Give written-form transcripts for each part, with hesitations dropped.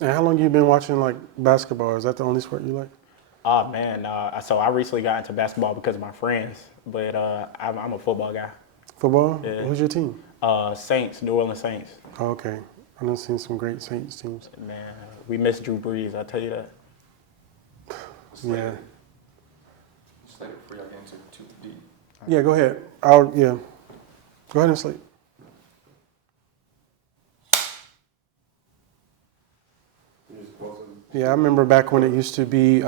And how long you been watching like basketball? Is that the only sport you like? Oh man, so I recently got into basketball because of my friends, but I'm a football guy. Football? Yeah. Who's your team? Saints, New Orleans Saints. Oh, okay. I done seen some great Saints teams. Man, we miss Drew Brees. I tell you that. Yeah. Just like before y'all get into too deep. Yeah, go ahead. Yeah. Go ahead and sleep. Yeah, I remember back when it used to be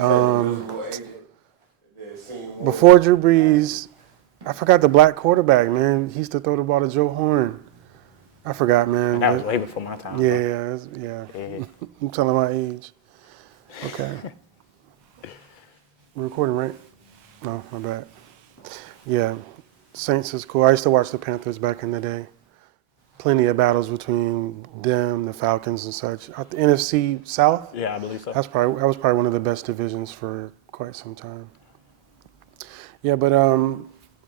before Drew Brees. I forgot the black quarterback, man. He used to throw the ball to Joe Horn. I forgot, man. And that was way before my time. Yeah, Bro. yeah. Yeah. I'm telling my age. Okay. We're recording, right? No, my bad. Yeah, Saints is cool. I used to watch the Panthers back in the day. Plenty of battles between them, the Falcons, and such. The NFC South. Yeah, I believe so. That was probably one of the best divisions for quite some time. Yeah, but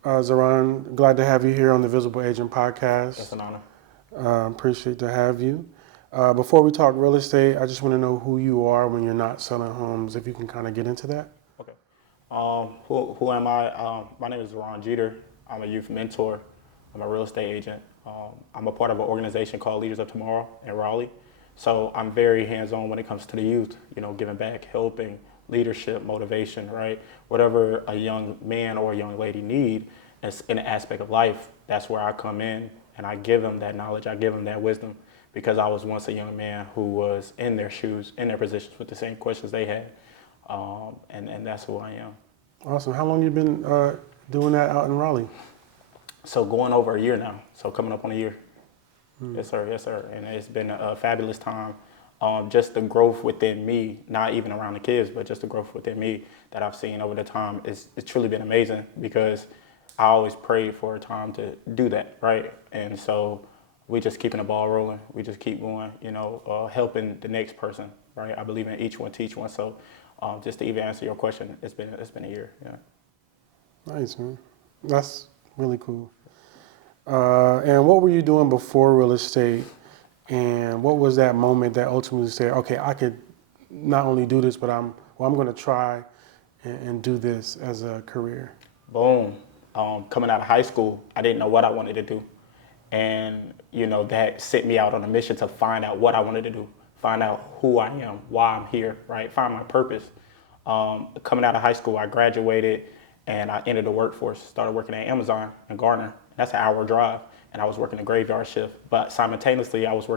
Zarron, glad to have you here on the Visible Agent Podcast. That's an honor. Appreciate to have you. Before we talk real estate, I just want to know who you are when you're not selling homes. If you can kind of get into that. Okay. Who am I? My name is Zarron Jeter. I'm a youth mentor. I'm a real estate agent. I'm a part of an organization called Leaders of Tomorrow in Raleigh. So I'm very hands-on when it comes to the youth, giving back, helping, leadership, motivation, right? Whatever a young man or a young lady need as in an aspect of life, that's where I come in and I give them that knowledge, I give them that wisdom because I was once a young man who was in their shoes, in their positions with the same questions they had. And that's who I am. Awesome. How long you been doing that out in Raleigh? So going over a year now. So coming up on a year. Yes, sir. Yes, sir. And it's been a fabulous time. Just the growth within me, not even around the kids, but just the growth within me that I've seen over the time it's truly been amazing because I always prayed for a time to do that, right? And so we just keeping the ball rolling. We just keep going, helping the next person, right? I believe in each one, teach one. So just to even answer your question, it's been a year, yeah. Nice, man. That's really cool. And what were you doing before real estate? And what was that moment that ultimately said, okay, I could not only do this, but I'm going to try and do this as a career? Boom. Coming out of high school, I didn't know what I wanted to do. And, that sent me out on a mission to find out what I wanted to do, find out who I am, why I'm here, right? Find my purpose. Coming out of high school, I graduated and I entered the workforce, started working at Amazon in Garner. That's an hour drive. And I was working a graveyard shift. But simultaneously, I was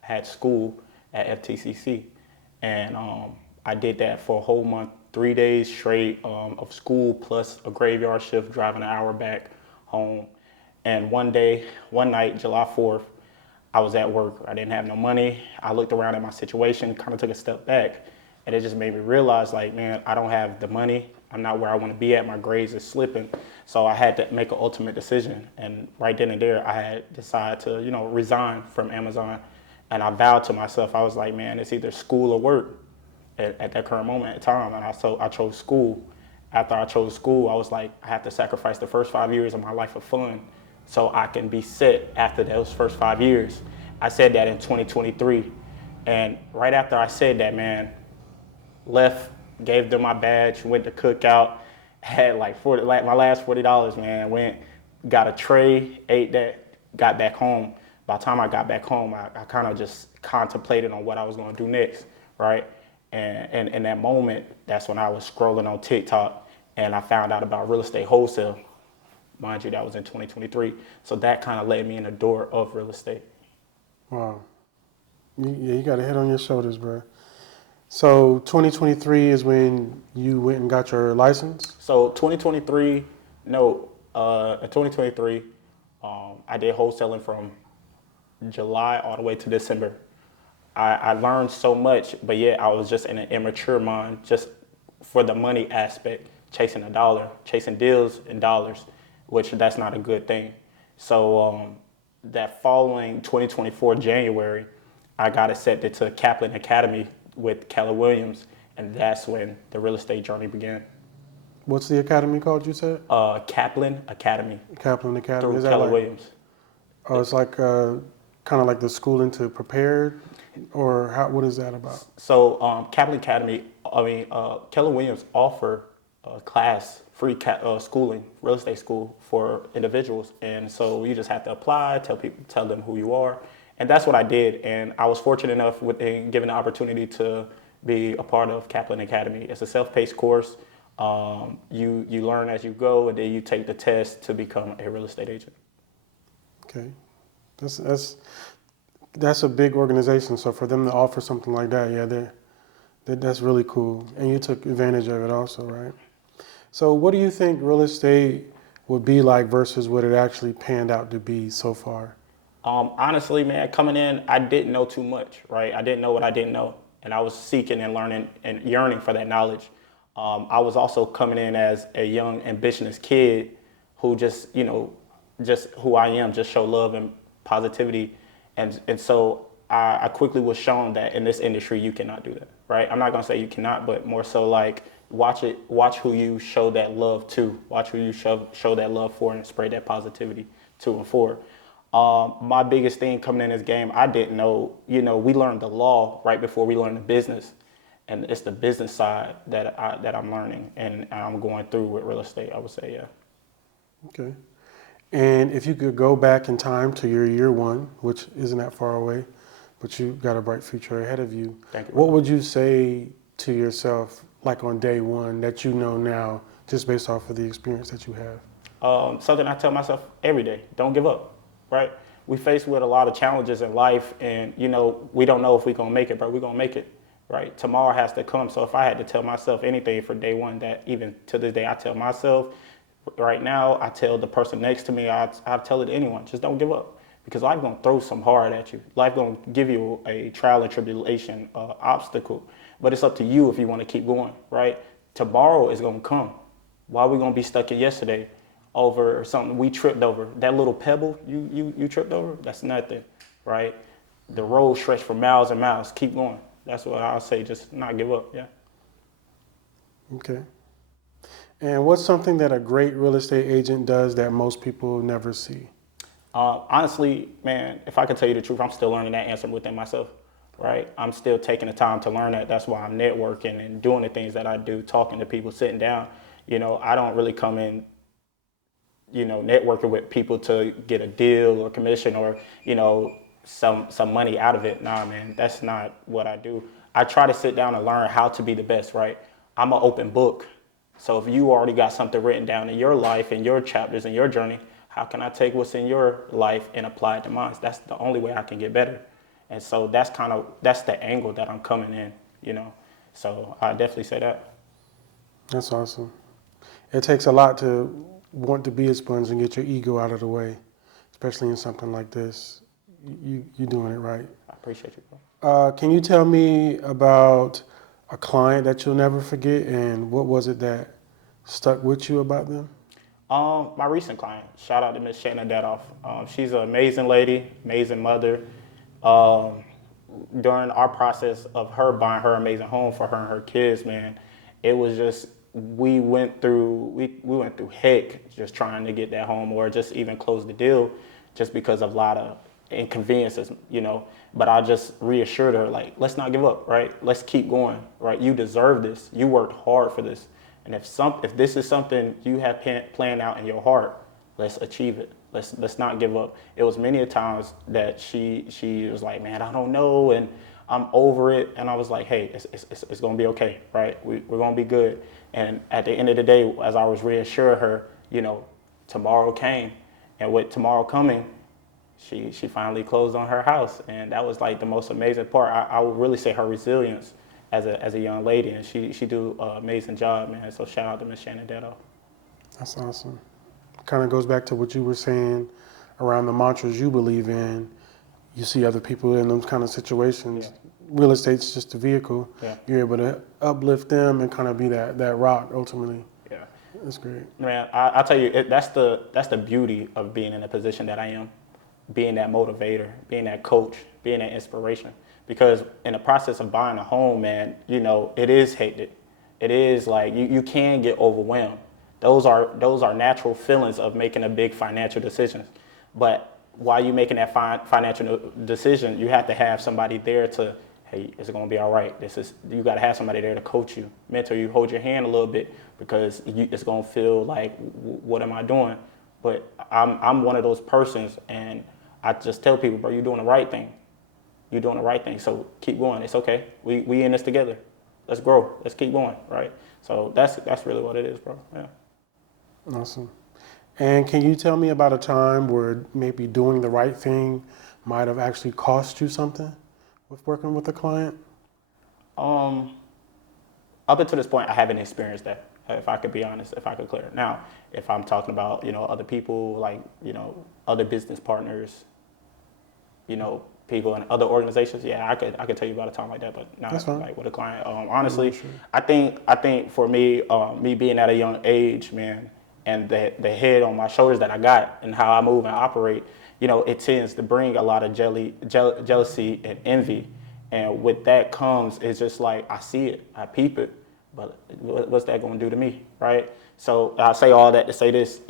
had school at FTCC. And I did that for a whole month, 3 days straight of school plus a graveyard shift, driving an hour back home. And one night, July 4th, I was at work. I didn't have no money. I looked around at my situation, kind of took a step back. And it just made me realize, like, man, I don't have the money. I'm not where I want to be at. My grades are slipping. So I had to make an ultimate decision. And right then and there, I had decided to, resign from Amazon. And I vowed to myself, I was like, man, it's either school or work at that current moment in time. And I chose school. After I chose school, I was like, I have to sacrifice the first 5 years of my life of fun so I can be set after those first 5 years. I said that in 2023. And right after I said that, man, left, gave them my badge, went to cookout, had like my last $40, man, went, got a tray, ate that, got back home. By the time I got back home, I kind of just contemplated on what I was going to do next, right? And in that moment, that's when I was scrolling on TikTok and I found out about real estate wholesale. Mind you, that was in 2023. So that kind of led me in the door of real estate. Wow. You got a head on your shoulders, bro. So 2023 is when you went and got your license? So 2023, in 2023, I did wholesaling from July all the way to December. I learned so much, but yet I was just in an immature mind, just for the money aspect, chasing a dollar, chasing deals in dollars, which that's not a good thing. So that following 2024 January, I got accepted to Kaplan Academy with Keller Williams, and that's when the real estate journey began. What's the academy called, you said? Kaplan Academy. Kaplan Academy. Through Is that Keller like, Williams. Oh, it's like kind of like the schooling to prepare or what is that about? So Kaplan Academy, Keller Williams offer a class, free schooling, real estate school for individuals. And so you just have to apply, tell them who you are. And that's what I did. And I was fortunate enough with being given the opportunity to be a part of Kaplan Academy. It's a self-paced course. You learn as you go, and then you take the test to become a real estate agent. Okay, that's a big organization. So for them to offer something like that, yeah, that's really cool. And you took advantage of it also, right? So what do you think real estate would be like versus what it actually panned out to be so far? Honestly, man, coming in, I didn't know too much, right? I didn't know what I didn't know, and I was seeking and learning and yearning for that knowledge. I was also coming in as a young, ambitious kid who just who I am, just show love and positivity, and so I quickly was shown that in this industry you cannot do that, right? I'm not gonna say you cannot, but more so like watch who you show that love to, watch who you show that love for, and spread that positivity to and for. My biggest thing coming in this game, I didn't know, we learned the law right before we learned the business. And it's the business side that I'm learning and I'm going through with real estate, I would say, yeah. Okay. And if you could go back in time to your year one, which isn't that far away, but you got a bright future ahead of you, Thank you. what would you say to yourself, like on day one, that you know now, just based off of the experience that you have? Something I tell myself every day, don't give up, right? We faced with a lot of challenges in life and, we don't know if we're going to make it, but we're going to make it, right? Tomorrow has to come. So if I had to tell myself anything for day one, that even to this day, I tell myself right now, I tell the person next to me, I tell it to anyone, just don't give up. Because life going to throw some hard at you. Life going to give you a trial and tribulation obstacle. But it's up to you if you want to keep going, right? Tomorrow is going to come. Why are we going to be stuck in yesterday over something we tripped over? That little pebble you tripped over, that's nothing, right? The road stretched for miles and miles. Keep going. That's what I'll say, just not give up, yeah. Okay. And what's something that a great real estate agent does that most people never see? Honestly, man, if I could tell you the truth, I'm still learning that answer within myself, right? I'm still taking the time to learn that. That's why I'm networking and doing the things that I do, talking to people, sitting down. I don't really come in, networking with people to get a deal or commission or, some money out of it. Nah, man, that's not what I do. I try to sit down and learn how to be the best, right? I'm an open book. So if you already got something written down in your life and your chapters and your journey, how can I take what's in your life and apply it to mine? That's the only way I can get better. And so that's the angle that I'm coming in. So I definitely say that. That's awesome. It takes a lot to want to be a sponge and get your ego out of the way, especially in something like this. You're doing it right. I appreciate you, bro. Can you tell me about a client that you'll never forget, and what was it that stuck with you about them? My recent client, shout out to Miss Shannon Dadoff. She's an amazing lady, amazing mother. During our process of her buying her amazing home for her and her kids, man, it was just we went through heck just trying to get that home or just even close the deal, just because of a lot of inconveniences, But I just reassured her, like, let's not give up, right? Let's keep going, right? You deserve this. You worked hard for this. And if this is something you have planned out in your heart, let's achieve it. Let's not give up. It was many a times that she was like, man, I don't know, and I'm over it. And I was like, hey, it's gonna be okay, right? We're gonna be good. And at the end of the day, as I was reassuring her, tomorrow came, and with tomorrow coming, she finally closed on her house, and that was like the most amazing part. I would really say her resilience as a young lady, and she do an amazing job, man. So shout out to Miss Shannon Dadoff. That's awesome. Kind of goes back to what you were saying around the mantras you believe in. You see other people in those kind of situations. Yeah. Real estate's just a vehicle. Yeah. You're able to uplift them and kind of be that rock ultimately. Yeah. That's great. Man, I tell you, that's the beauty of being in the position that I am, being that motivator, being that coach, being that inspiration. Because in the process of buying a home, man, it is hectic. It is like you can get overwhelmed. Those are natural feelings of making a big financial decisions. But while you're making that financial decision, you have to have somebody there to, hey, is it going to be all right? You got to have somebody there to coach you, mentor you, hold your hand a little bit, because it's going to feel like, what am I doing? But I'm one of those persons, and I just tell people, bro, you're doing the right thing. You're doing the right thing, so keep going. It's okay. We in this together. Let's grow. Let's keep going, right? So that's really what it is, bro. Yeah. Awesome. And can you tell me about a time where maybe doing the right thing might have actually cost you something with working with a client? Up until this point, I haven't experienced that. If I could be honest, if I could clear. Now, if I'm talking about, other people, like, other business partners, people in other organizations, yeah, I could tell you about a time like that, but not like with a client. Honestly, sure. I think for me, me being at a young age, man, and the head on my shoulders that I got and how I move and operate, it tends to bring a lot of jealousy and envy. And with that comes, it's just like, I see it, I peep it, but what's that going to do to me, right? So I say all that to say this,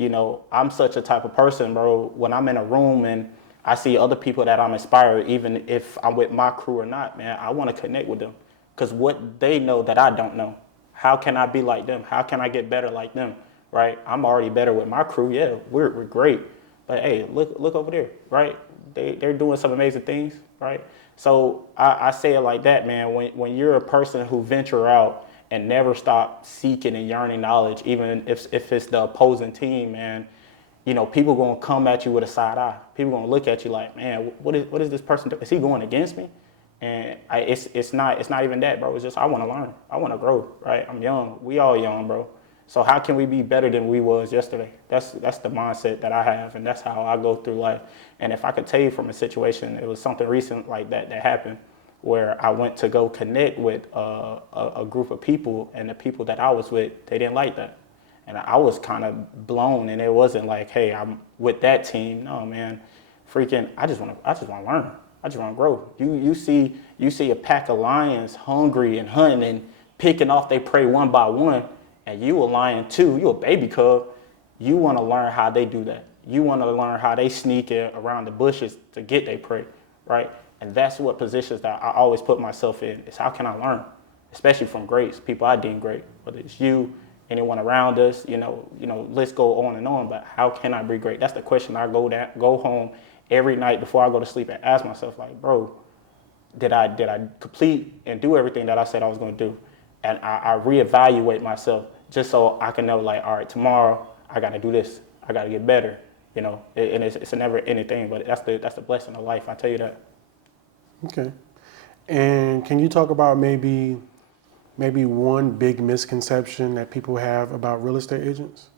I'm such a type of person, bro, when I'm in a room and I see other people that I'm inspired, even if I'm with my crew or not, man, I want to connect with them, because what they know that I don't know. How can I be like them? How can I get better like them? Right? I'm already better with my crew. Yeah, we're great. But hey, look over there, right? They're doing some amazing things, right? So I say it like that, man. When you're a person who venture out and never stop seeking and yearning knowledge, even if it's the opposing team, man, people gonna come at you with a side eye. People gonna look at you like, man, what is this person doing? Is he going against me? And it's not even that, bro. It's just I want to learn. I want to grow, right? I'm young. We all young, bro. So how can we be better than we was yesterday? That's the mindset that I have, and that's how I go through life. And if I could tell you from a situation, it was something recent like that happened, where I went to go connect with a group of people, and the people that I was with, they didn't like that. And I was kind of blown, and it wasn't like, hey, I'm with that team. No, man, freaking, I just want to learn. I just want to grow. You see a pack of lions hungry and hunting and picking off their prey one by one, and you a lion too. You a baby cub. You want to learn how they do that. You want to learn how they sneak around the bushes to get their prey, right? And that's what positions that I always put myself in. Is how can I learn, especially from greats, people I deem great, whether it's you, anyone around us, let's go on and on. But how can I be great? That's the question I go home every night before I go to sleep and ask myself, like, bro, did I complete and do everything that I said I was going to do? And I reevaluate myself just so I can know, like, all right, tomorrow I got to do this. I got to get better, and it's a never ending thing. But that's the blessing of life. I tell you that. Okay. And can you talk about maybe one big misconception that people have about real estate agents?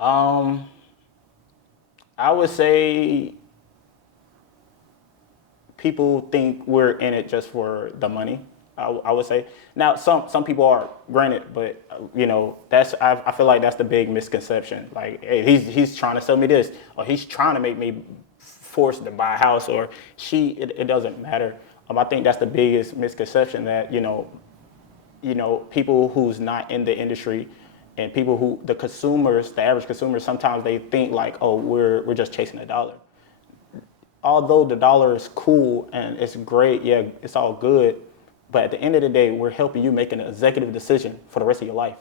I would say people think we're in it just for the money. I would say. Now, some people are, granted, but I feel like that's the big misconception. Like, hey, he's trying to sell me this, or he's trying to make me forced to buy a house, or it doesn't matter. I think that's the biggest misconception, that people who's not in the industry, and people who, the average consumers, sometimes they think like, oh, we're just chasing a dollar. Although the dollar is cool and it's great, yeah, it's all good, but at the end of the day, we're helping you make an executive decision for the rest of your life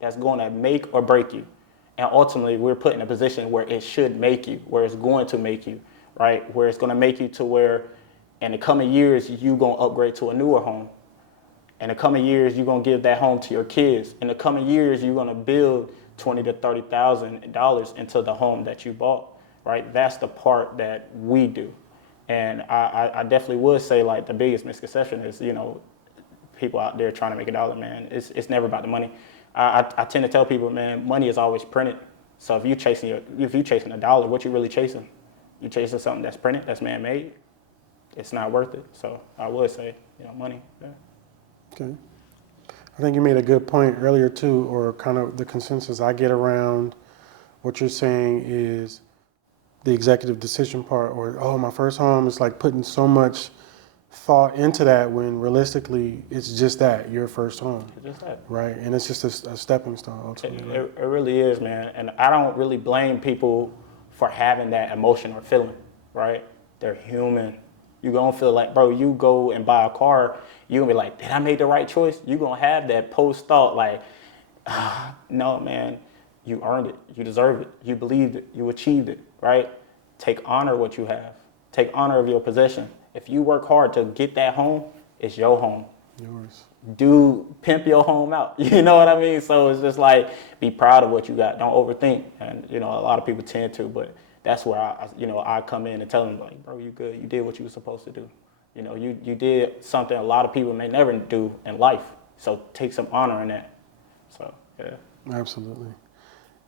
that's going to make or break you. And ultimately, we're put in a position where it should make you, where it's going to make you, right? Where it's going to make you to where in the coming years, you're going to upgrade to a newer home. In the coming years, you're going to give that home to your kids. In the coming years, you're going to build $20,000 to $30,000 into the home that you bought, right? That's the part that we do. And I definitely would say, like, the biggest misconception is, people out there trying to make a dollar, man. It's never about the money. I tend to tell people, man, money is always printed. So if you're chasing a dollar, what you really chasing? You chasing something that's printed, that's man-made. It's not worth it. So I would say, money. Yeah. Okay. I think you made a good point earlier too, or kind of the consensus I get around what you're saying is the executive decision part, or, oh, my first home, is like putting so much thought into that when realistically it's just that, your first home. It's just that. Right? And it's just a stepping stone ultimately. It really is, man. And I don't really blame people for having that emotion or feeling. right? They're human. You're going to feel like, bro, you go and buy a car, you're going to be like, did I make the right choice? You're going to have that post-thought like, no, man, you earned it. You deserve it. You believed it. You achieved it, right? Take honor what you have. Take honor of your possession. If you work hard to get that home, it's your home. Yours. Do pimp your home out. You know what I mean? So it's just like, be proud of what you got. Don't overthink. And, you know, a lot of people tend to, but that's where I come in and tell them, like, bro, you good. You did what you were supposed to do. You know, you did something a lot of people may never do in life. So take some honor in that. So, yeah. Absolutely.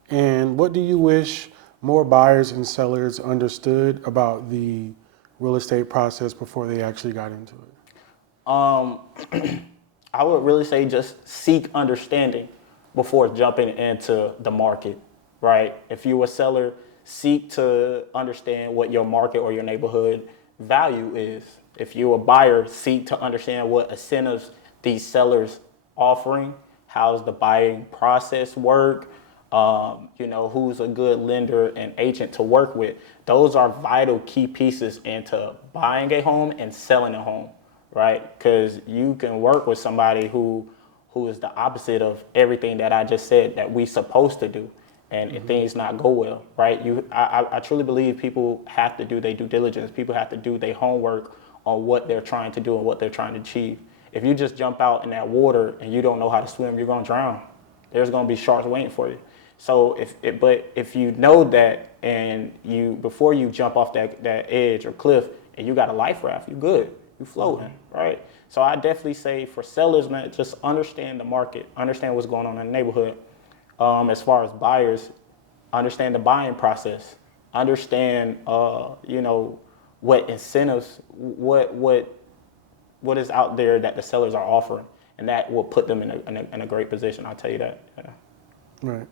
And what do you wish more buyers and sellers understood about the real estate process before they actually got into it? I would really say just seek understanding before jumping into the market, right? If you're a seller, seek to understand what your market or your neighborhood value is. If you're a buyer, seek to understand what incentives these sellers offering, how's the buying process work, you know, who's a good lender and agent to work with. Those are vital key pieces into buying a home and selling a home, right? Because you can work with somebody who is the opposite of everything that I just said that we supposed to do, and if things not go well, right? I truly believe people have to do their due diligence. People have to do their homework on what they're trying to do and what they're trying to achieve. If you just jump out in that water and you don't know how to swim, you're gonna drown. There's gonna be sharks waiting for you. So if you know that, and before you jump off that edge or cliff and you got a life raft, you good. You floating, right? So I definitely say for sellers, man, just understand the market, understand what's going on in the neighborhood. As far as buyers, understand the buying process, understand, you know, what incentives, what is out there that the sellers are offering, and that will put them in a great position. I'll tell you that. Yeah. Right.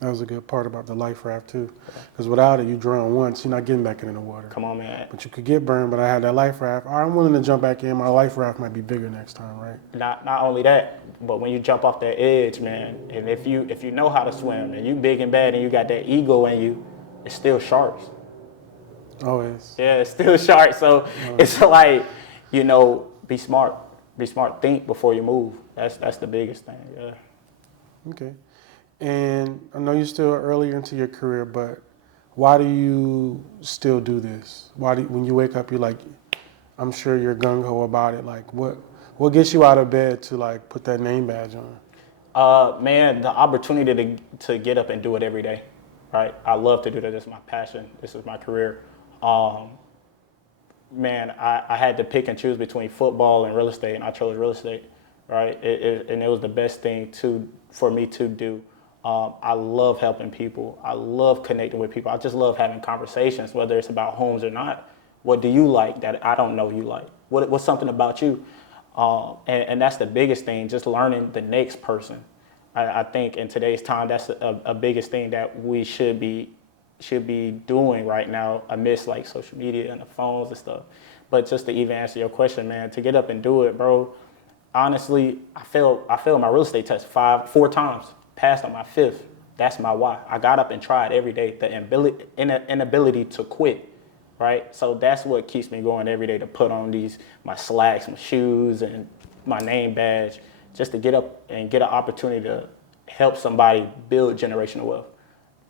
That was a good part about the life raft too, because without it, you drown once, you're not getting back into the water. Come on, man. But you could get burned. But I had that life raft. All right, I'm willing to jump back in. My life raft might be bigger next time, right? Not only that, but when you jump off that edge, man, and if you know how to swim and you big and bad and you got that ego in you, it's still sharks. Always. Yeah, it's still sharks. So it's like, you know, be smart. Be smart. Think before you move. That's the biggest thing. Yeah. Okay. And I know you're still earlier into your career, but why do you still do this? When you wake up, you're like, I'm sure you're gung-ho about it. Like, what gets you out of bed to like put that name badge on? Man, the opportunity to get up and do it every day, right? I love to do that. This is my passion. This is my career. Man, I had to pick and choose between football and real estate, and I chose real estate, right? And it was the best thing for me to do. I love helping people. I love connecting with people. I just love having conversations, whether it's about homes or not. What do you like that I don't know you like? What's something about you? And that's the biggest thing, just learning the next person. I think in today's time, that's a biggest thing that we should be doing right now amidst like social media and the phones and stuff. But just to even answer your question, man, to get up and do it, bro, honestly, I failed my real estate test 4 times. Passed on my 5th. That's my why. I got up and tried every day. The inability to quit, right? So that's what keeps me going every day, to put on my slacks, my shoes, and my name badge, just to get up and get an opportunity to help somebody build generational wealth.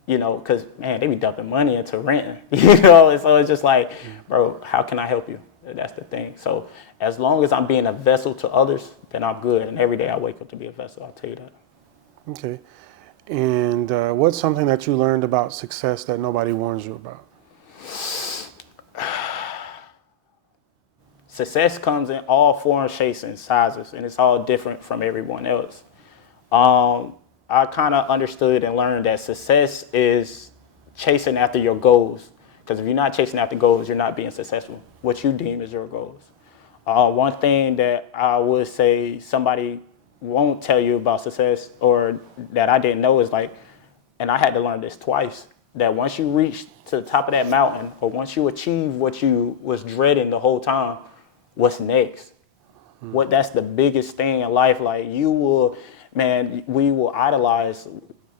You know, because, man, they be dumping money into renting, you know? And so it's just like, bro, how can I help you? That's the thing. So as long as I'm being a vessel to others, then I'm good. And every day I wake up to be a vessel, I'll tell you that. Okay. And what's something that you learned about success that nobody warns you about? Success comes in all forms, shapes, and sizes, and it's all different from everyone else. I kind of understood and learned that success is chasing after your goals. Because if you're not chasing after goals, you're not being successful. What you deem is your goals. One thing that I would say somebody won't tell you about success, or that I didn't know, is like, and I had to learn this twice, that once you reach to the top of that mountain, or once you achieve what you was dreading the whole time, what's next? That's the biggest thing in life. Like, we will idolize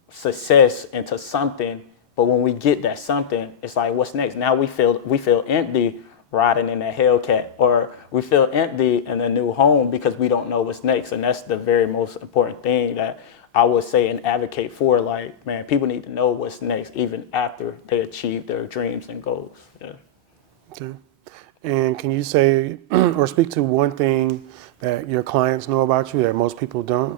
success into something, But when we get that something, it's like, what's next? Now we feel empty riding in that Hellcat, or we feel empty in a new home because we don't know what's next. And that's the very most important thing that I would say and advocate for. Like, man, people need to know what's next even after they achieve their dreams and goals. Yeah. Okay. And can you say or speak to one thing that your clients know about you that most people don't?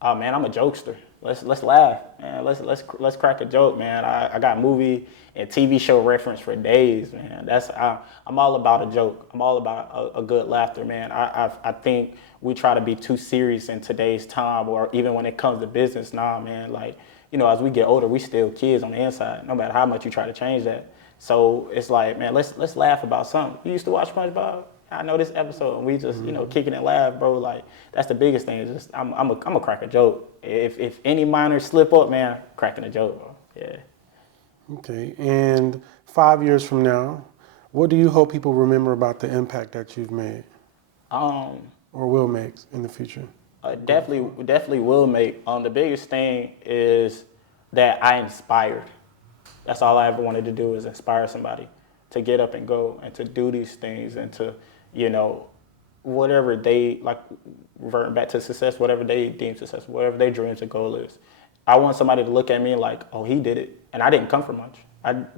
Oh man, I'm a jokester. Let's laugh, man. Let's crack a joke, man. I got movie and TV show reference for days, man. I'm all about a joke. I'm all about a good laughter, man. I think we try to be too serious in today's time, or even when it comes to business. Nah, man. Like, as we get older, we still kids on the inside. No matter how much you try to change that. So it's like, man, let's laugh about something. You used to watch SpongeBob? I know this episode, and we just, kicking and laugh, bro. Like, that's the biggest thing. It's just, I'm a crack a joke. If any minor slip up, man, cracking a joke, bro. Yeah. Okay. And 5 years from now, what do you hope people remember about the impact that you've made Um, or will make in the future? definitely will make. The biggest thing is that I inspired. That's all I ever wanted to do, is inspire somebody to get up and go and to do these things and to, whatever they, like, reverting back to success, whatever they deem success, whatever their dreams and goal is. I want somebody to look at me like, oh, he did it. And I didn't come from much.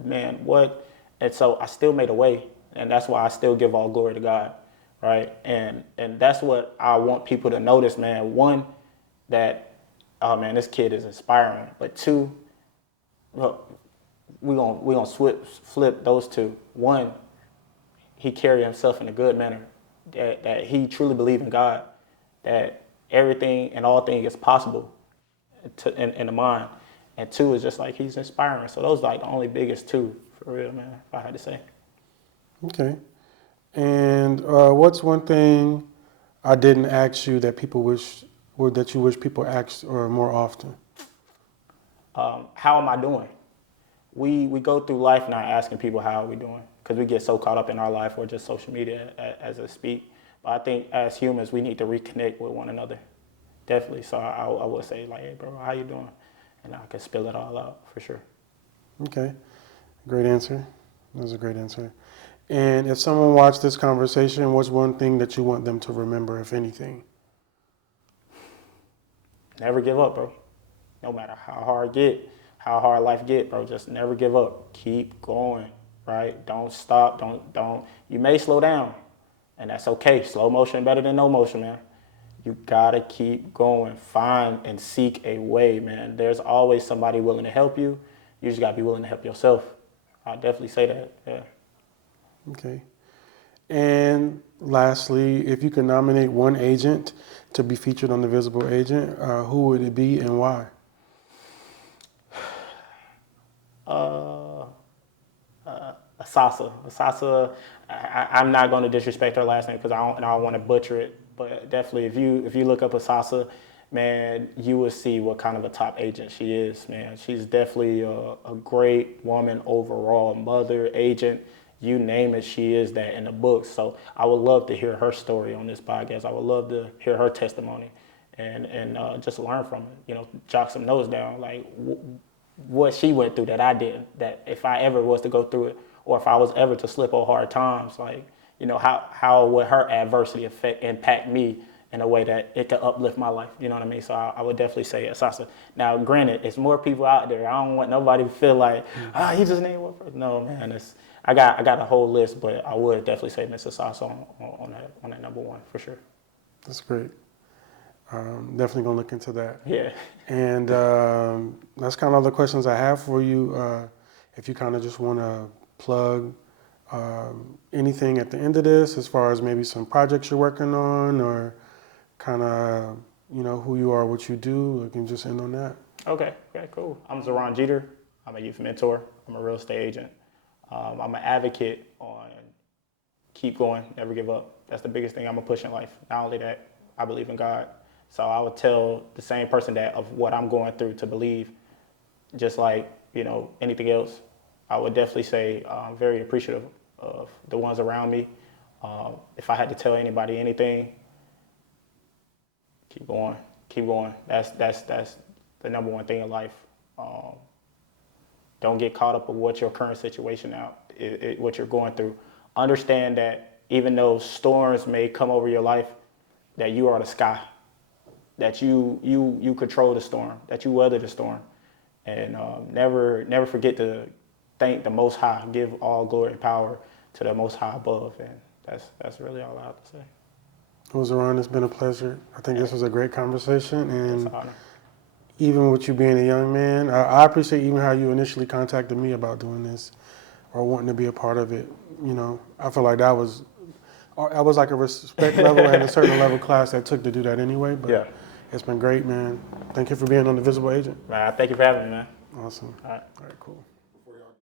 Man, what? And so I still made a way. And that's why I still give all glory to God, right? And that's what I want people to notice, man. One, that, oh, man, this kid is inspiring. But two, look, we're gonna flip those two. One, he carried himself in a good manner, that he truly believed in God, that everything and all things is possible in the mind. And two is just like, he's inspiring. So those are like the only biggest two, for real, man, if I had to say. Okay. And what's one thing I didn't ask you that people wish, or that you wish people asked or more often? How am I doing? We go through life not asking people how are we doing, because we get so caught up in our life or just social media as a speak. But I think as humans, we need to reconnect with one another. Definitely. So I would say, like, hey, bro, how you doing? And I can spill it all out for sure. Okay. Great answer. That was a great answer. And if someone watched this conversation, what's one thing that you want them to remember, if anything? Never give up, bro. No matter how hard life get, bro, just never give up. Keep going, right? Don't stop. Don't. You may slow down, and that's okay. Slow motion better than no motion, man. You gotta keep going. Find and seek a way, man. There's always somebody willing to help you. You just gotta be willing to help yourself. I'll definitely say that, yeah. Okay. And lastly, if you could nominate one agent to be featured on The Visible Agent, who would it be and why? Asasa, I'm not going to disrespect her last name because I don't want to butcher it. But definitely, if you look up Asasa, man, you will see what kind of a top agent she is, man. She's definitely a great woman overall, mother, agent, you name it, she is that in the books. So I would love to hear her story on this podcast. I would love to hear her testimony and just learn from it. Jot some notes down, like what she went through that I didn't. That if I ever was to go through it, or if I was ever to slip on hard times, like, how would her adversity impact me in a way that it could uplift my life? You know what I mean? So I would definitely say Asasa. Now, granted, it's more people out there. I don't want nobody to feel like, he just named one person. No, man, I got a whole list, but I would definitely say Miss Asasa on that number one for sure. That's great. Definitely gonna look into that. Yeah. And that's kind of all the questions I have for you. If you kind of just want to plug anything at the end of this, as far as maybe some projects you're working on, or kind of who you are, what you do, you can just end on that. Okay, cool. I'm Zarron Jeter. I'm a youth mentor. I'm a real estate agent. I'm an advocate on keep going, never give up. That's the biggest thing I'm gonna push in life. Not only that, I believe in God. So I would tell the same person that of what I'm going through to believe, just like, anything else. I would definitely say I'm very appreciative of the ones around me. If I had to tell anybody anything, keep going. That's the number one thing in life. Don't get caught up with what your current situation now, what you're going through. Understand that even though storms may come over your life, that you are the sky, that you control the storm, that you weather the storm, and never forget to thank the Most High. Give all glory and power to the Most High above, and that's really all I have to say. Well, Zarron, it's been a pleasure. I think this was a great conversation, It's and an honor. even with you being a young man, I appreciate even how you initially contacted me about doing this or wanting to be a part of it. You know, I feel like that was like a respect level and a certain level class that took to do that anyway. But Yeah. it's been great, man. Thank you for being on the Visible Agent. Man, thank you for having me, man. Awesome. All right. All right, cool.